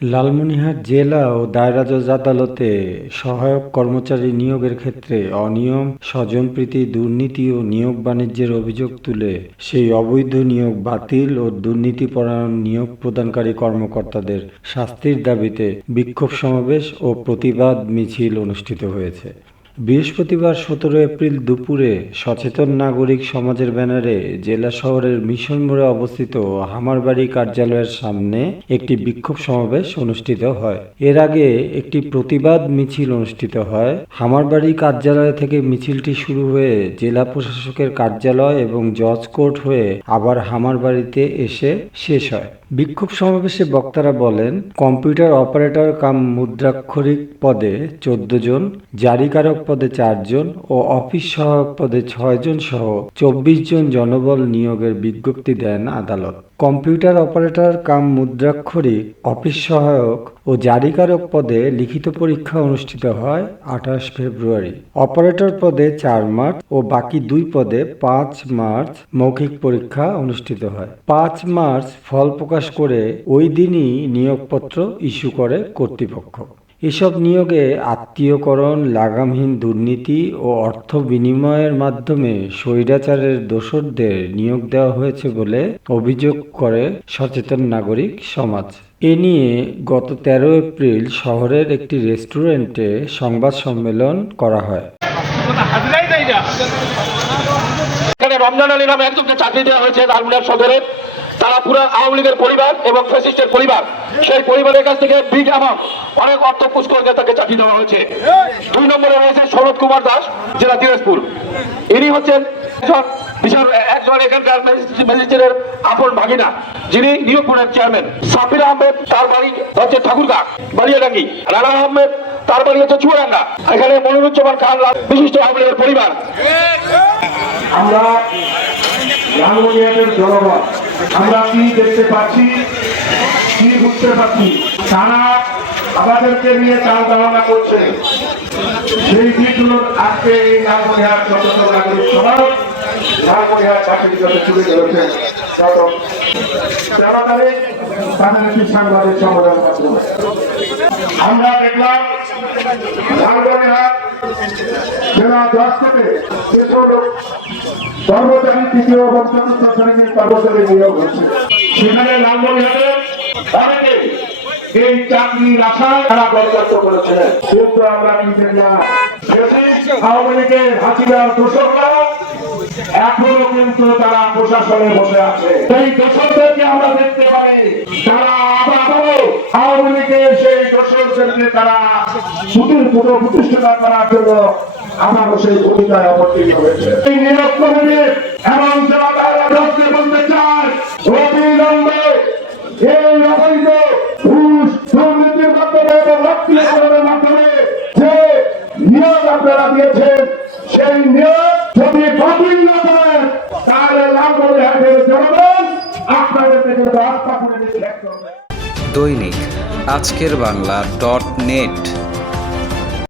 লালমনিরহাট জেলা ও দায়রা জজ আদালতে সহায়ক কর্মচারী নিয়োগের ক্ষেত্রে অনিয়ম, স্বজনপ্রীতি, দুর্নীতি ও নিয়োগ বাণিজ্যের অভিযোগ তুলে সেই অবৈধ নিয়োগ বাতিল ও দুর্নীতিপরায়ণ নিয়োগ প্রদানকারী কর্মকর্তাদের শাস্তির দাবিতে বিক্ষোভ সমাবেশ ও প্রতিবাদ মিছিল অনুষ্ঠিত হয়েছে। বৃহস্পতিবার ১৭ এপ্রিল দুপুরে সচেতন নাগরিক সমাজের ব্যানারে জেলা শহরের মিশন মোড়ে অবস্থিত হামারবাড়ি কার্যালয়ের সামনে একটি বিক্ষোভ সমাবেশ অনুষ্ঠিত হয়। এর আগে একটি প্রতিবাদ মিছিল অনুষ্ঠিত হয়। হামারবাড়ি কার্যালয় থেকে মিছিলটি শুরু হয়ে জেলা প্রশাসকের কার্যালয় এবং জজ কোর্ট হয়ে আবার হামারবাড়িতে এসে শেষ হয়। বিক্ষোভ সমাবেশে বক্তারা বলেন, কম্পিউটার অপারেটর কাম মুদ্রাক্ষরিক পদে ১৪ জন, জারিকারক পদে ৪ জন ও অফিস সহায়ক পদে ৬ জন সহ ২৪ জন জনবল নিয়োগের বিজ্ঞপ্তি দেন আদালত। কম্পিউটার অপারেটর কাম মুদ্রাক্ষরিক, অফিস সহায়ক ও জারিকারক পদে লিখিত পরীক্ষা অনুষ্ঠিত হয় ২৮ ফেব্রুয়ারি। অপারেটর পদে ৪ মার্চ ও বাকি ২ পদে ৫ মার্চ মৌখিক পরীক্ষা অনুষ্ঠিত হয়। ৫ মার্চ ফল প্রকাশ করে ওই দিনই নিয়োগপত্র ইস্যু করে কর্তৃপক্ষ। এসব নিয়োগে আত্মীয়করণ, লাগামহীন দুর্নীতি ও অর্থ বিনিময়ের মাধ্যমে স্বৈরাচারের দোসরদের নিয়োগ দেওয়া হয়েছে বলে অভিযোগ করে সচেতন নাগরিক সমাজ। এ নিয়ে গত ১৩ এপ্রিল শহরের একটি রেস্টুরেন্টে সংবাদ সম্মেলন করা হয়। রমজান আলী নামে একজনকে চাকরি দেওয়া হয়েছে লালমনিরহাট সদরে। তারা পুরো আওয়ামী লীগের পরিবার এবং ফ্যাসিস্টের পরিবার। সেই পরিবারের কাছ থেকে বিগ অ্যামাউন্ট অনেক অর্থ পুষ্কর দিয়ে তাকে চাকরি দেওয়া হয়েছে। ২ নম্বরে রয়েছে শরৎ কুমার দাস, জেলা দিনাজপুর। ইনি হচ্ছেন একজন এখানকার ম্যাজিস্ট্রেটের আপন ভাগিনা, যিনি নিয়োগ বোর্ডের চেয়ারম্যান। সাবির আহমেদ, তার বাড়ি হচ্ছে ঠাকুরগা, বালিয়াডাঙ্গি। রানা আহমেদ, তার বাড়ি হচ্ছে চুয়াডাঙ্গা। এখানে মনিরুজ্জামান খান, বিশিষ্ট আওয়ামী লীগের পরিবার। আমরা লালমনিরহাটের জনগণ আমরা কি দেখতে পাচ্ছি, কি বুঝতে পারছি, তারা আমাদেরকে নিয়ে চাল ধারণা করছে। সেই দিকগুলোর আজকে এই লালমনিরহাট সচেতন নাগরিক সমাজ লালমনিরহাট চাকরি করতে তুলে ধরেছেন তাদের একটি সাংবাদিক সম্মেলনের মাধ্যমে। আমরা দেখলাম লালমনিরহাট জেলা ১০ থেকে কর্মচারী ৩য় এবং ৪র্থ শ্রেণীর কর্মচারী নিয়োগ হচ্ছে। সেখানে লালমনিরহাটের অনেকে এই চাকরির আশায় তারা বরখাস্ত করেছিলেন। কিন্তু আমরা কি দেখলাম, আওয়ামী লীগের হাসিনার দোসররা এখনো কিন্তু তারা প্রশাসনে বসে আছে। সেই দোসরদেরকে আমরা দেখতে পাই, তারা আবারও আওয়ামী লীগের সেই দোসরদেরকে তারা প্রতিষ্ঠা করার জন্য আমারও সেই ভূমিকায় অবতীর্ণ হয়েছে। এই নিয়োগ কমিটি এবং জেলা দায়রা জজকে বলতে চায়, অবিলম্বে এই অবৈধ ঘুষ, দুর্নীতির মাধ্যমে এবং রক্তীকরণের মাধ্যমে যে নিয়োগ আপনারা দিয়েছেন, সেই নিয়োগ যদি বাতিল না করেন, তাহলে লালমনিরহাটের জনগণ আপনাদের থেকে রাস্তা করে নিতে। দৈনিক আজকের বাংলা .net